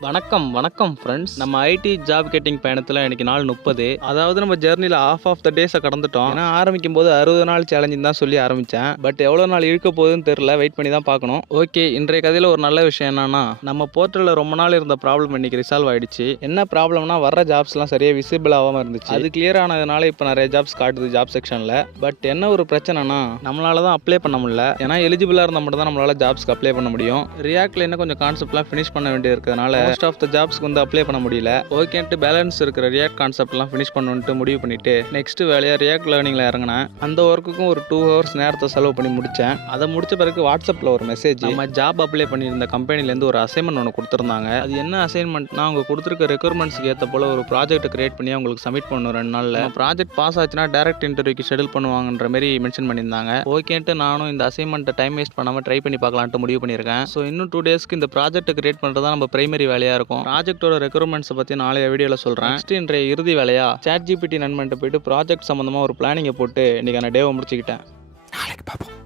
வணக்கம் வணக்கம் ஃப்ரெண்ட்ஸ். நம்ம ஐடி ஜாப் கெட்டிங் பயணத்தில் இன்னைக்கு நாள் 30. அதாவது நம்ம ஜெர்னியில் ஆஃப் த டேஸை கடந்துட்டோம். ஏன்னா ஆரம்பிக்கும் போது 60 நாள் சேலஞ்சின்னு தான் சொல்லி ஆரம்பித்தேன். பட் எவ்வளோ நாள் இழுக்க போகுதுன்னு தெரியல, வெயிட் பண்ணி தான் பார்க்கணும். ஓகே, இன்றைய கதையில் ஒரு நல்ல விஷயம் என்னன்னா, நம்ம போர்ட்டலில் ரொம்ப நாள் இருந்த ப்ராப்ளம் இன்னைக்கு ரிசால்வ் ஆயிடுச்சு. என்ன ப்ராப்ளம்னா, வர ஜாப்ஸ்லாம் சரியாக விசிபிள் ஆகாமல் இருந்துச்சு. அது கிளியர் ஆனதுனால இப்போ நிறைய ஜாப்ஸ் காட்டுது ஜாப் செக்ஷனில். பட் என்ன ஒரு பிரச்சனைனா, நம்மளால தான் அப்ளை பண்ண முடியல. ஏன்னா எலிஜிபிளாக இருந்தால் மட்டும் தான் நம்மளால ஜாப்ஸ்க்கு அப்ளை பண்ண முடியும். ரியாக்டில் இன்னும் கொஞ்சம் கான்செப்ட்லாம் ஃபினிஷ் பண்ண வேண்டியது இருக்கிறதுனால மோஸ்ட் ஆஃப் த ஜாப்ஸ்க்கு வந்து அப்ளை பண்ண முடியல. ஓகேன்ட்டு பேலன்ஸ் இருக்கிற ரியாக்ட் கான்செப்ட்லாம் ஃபினிஷ் பண்ணணுன்ட்டு முடிவு பண்ணிட்டு நெக்ஸ்ட் வேலையாக ரியாக்ட் லேர்னிங்கில் இறங்கினேன். அந்த ஒர்க்குக்கும் ஒரு 2 ஹவர்ஸ் நேரத்தை செலவு பண்ணி முடித்தேன். அதை முடிச்ச பிறகு வாட்ஸ்அப்பில் ஒரு மெசேஜ், நம்ம ஜாப் அப்ளை பண்ணியிருந்த கம்பெனிலேருந்து ஒரு அசைன்மெண்ட் ஒன்று கொடுத்துருந்தாங்க. அது என்ன அசைன்மெண்ட்னா, அவங்க கொடுத்துருக்க ரெக்யர்மெண்ட்ஸ்க்கு ஏற்ற போல ஒரு ப்ராஜெக்ட் கிரியேட் பண்ணி அவங்களுக்கு சப்மிட் பண்ணணும் 2 நாளில். ப்ராஜெக்ட் பாஸ் ஆச்சுன்னா டேரக்ட் இன்டர்வியூக்கு ஷெடியூல் பண்ணுவாங்கன்ற மாதிரி மென்ஷன் பண்ணியிருந்தாங்க. ஓகேன்ட்டு நானும் இந்த அசைன்மெண்ட்டை டைம் வேஸ்ட் பண்ணாமல் ட்ரை பண்ணி பார்க்கலான்ட்டு முடிவு பண்ணியிருக்கேன். ஸோ இன்னும் 2 டேஸ்க்கு இந்த ப்ராஜெக்ட் கிரியேட் பண்ணுறது தான் நம்ம பிரைமரி வேலையாக இருக்கும். ப்ராஜெக்டோட ரெக்யர்மெண்ட்ஸை பற்றி நாளைய வீடியோவில் சொல்கிறேன். நெக்ஸ்ட் இன்றைய இறுதி வேலையா ChatGPT நண்பன்ட்டு போயிட்டு ப்ராஜெக்ட் சம்மந்தமாக ஒரு பிளானிங்கை போட்டு இன்றைக்கான டேவை முடிச்சுக்கிட்டேன். நாளைக்கு பார்ப்போம்.